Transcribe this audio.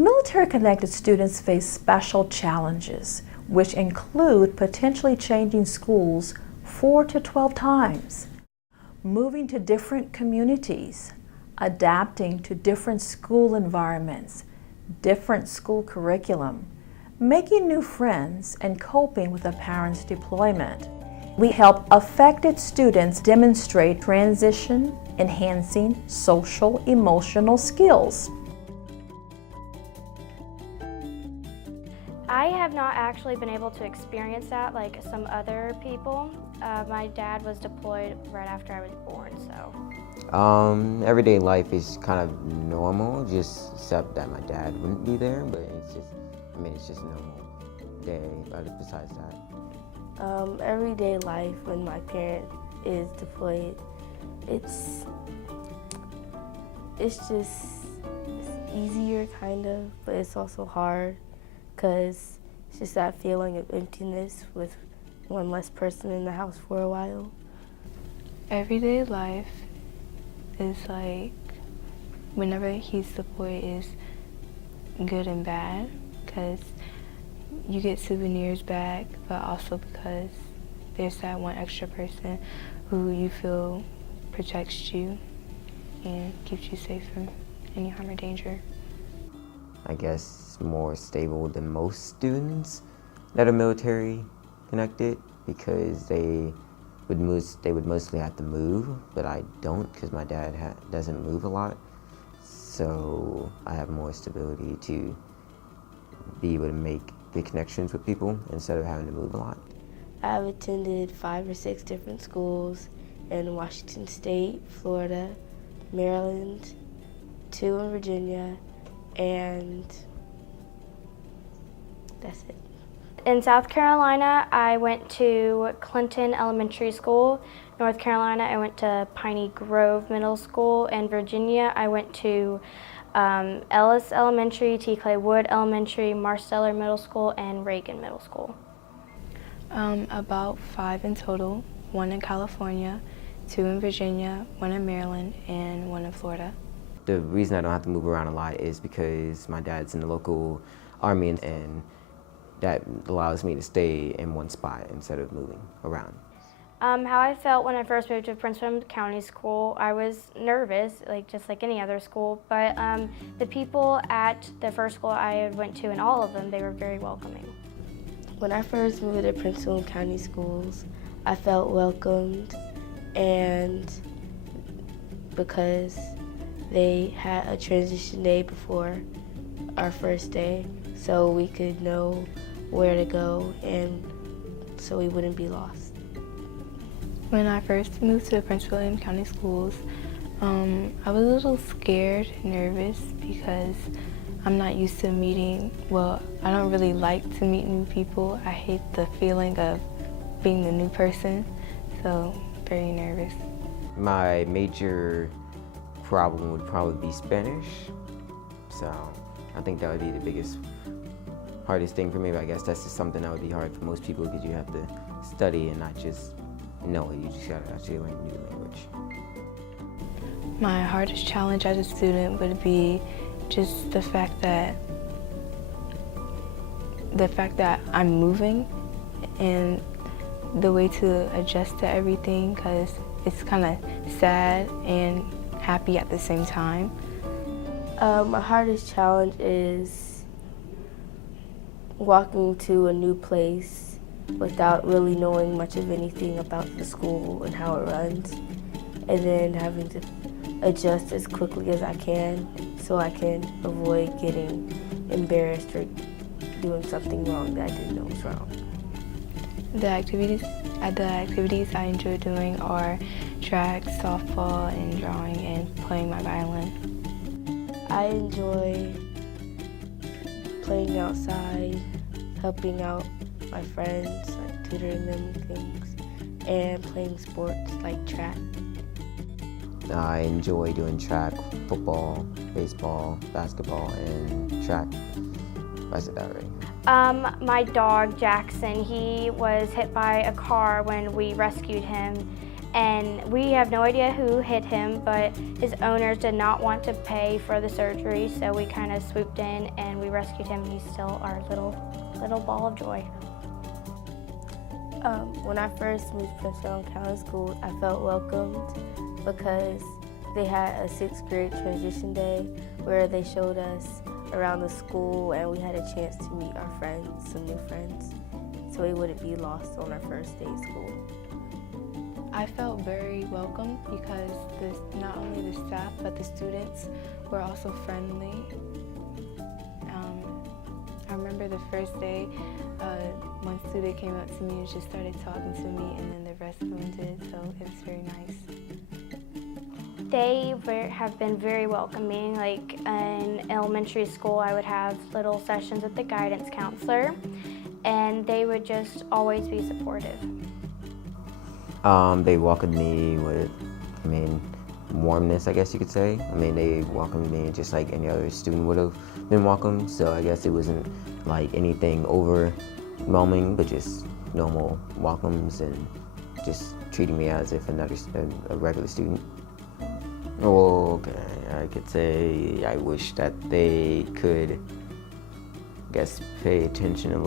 Military-connected students face special challenges, which include potentially changing schools 4 to 12 times, moving to different communities, adapting to different school environments, different school curriculum, making new friends, and coping with a parent's deployment. We help affected students demonstrate transition, enhancing social, emotional skills. I have not actually been able to experience that like some other people. My dad was deployed right after I was born, so. Everyday life is kind of normal, just except that my dad wouldn't be there, but it's just a normal day, but besides that. Everyday life when my parent is deployed, it's easier kind of, but it's also hard because it's just that feeling of emptiness with one less person in the house for a while. Everyday life is like, whenever he's deployed, is good and bad, because you get souvenirs back, but also because there's that one extra person who you feel protects you and keeps you safe from any harm or danger. I guess more stable than most students that are military connected, because they would mostly have to move, but I don't, because my dad doesn't move a lot. So I have more stability to be able to make big connections with people instead of having to move a lot. I've attended 5 or 6 different schools in Washington State, Florida, Maryland, 2 in Virginia, and that's it. In South Carolina, I went to Clinton Elementary School. North Carolina, I went to Piney Grove Middle School. In Virginia, I went to Ellis Elementary, T. Clay Wood Elementary, Marsteller Middle School, and Reagan Middle School. About 5 in total, 1 in California, 2 in Virginia, 1 in Maryland, and 1 in Florida. The reason I don't have to move around a lot is because my dad's in the local army, and that allows me to stay in one spot instead of moving around. How I felt when I first moved to Prince William County School, I was nervous, just like any other school, but the people at the first school I went to, and all of them, they were very welcoming. When I first moved to Prince William County Schools, I felt welcomed, and because they had a transition day before our first day, so we could know where to go and so we wouldn't be lost. When I first moved to the Prince William County Schools, I was a little scared, nervous, because I'm not used to meeting, I don't really like to meet new people. I hate the feeling of being the new person, so very nervous. My major problem would probably be Spanish, so I think that would be the hardest thing for me, but I guess that's just something that would be hard for most people, because you have to study and not just know it, you just gotta actually learn a new language. My hardest challenge as a student would be just the fact that I'm moving and the way to adjust to everything, because it's kind of sad and happy at the same time. My hardest challenge is walking to a new place without really knowing much of anything about the school and how it runs, and then having to adjust as quickly as I can so I can avoid getting embarrassed or doing something wrong that I didn't know was wrong. The activities I enjoy doing are track, softball, and drawing, and playing my violin. I enjoy playing outside, helping out my friends, like tutoring them and things, and playing sports like track. I enjoy doing track, football, baseball, basketball, and track. I said that right. My dog, Jackson, he was hit by a car when we rescued him, and we have no idea who hit him, but his owners did not want to pay for the surgery, so we kind of swooped in and we rescued him. He's still our little ball of joy. When I first moved to Princeton County School, I felt welcomed because they had a 6th grade transition day where they showed us around the school and we had a chance to meet our friends, some new friends, so we wouldn't be lost on our first day of school. I felt very welcome because not only the staff but the students were also friendly. I remember the first day, one student came up to me and just started talking to me, and then the rest of them did, so it was very nice. They have been very welcoming. Like in elementary school, I would have little sessions with the guidance counselor, and they would just always be supportive. They welcomed me with, warmness, I guess you could say. They welcomed me just like any other student would have been welcomed, so I guess it wasn't like anything overwhelming, but just normal welcomes and just treating me as if a regular student. Okay, I could say I wish that they could, pay attention a little.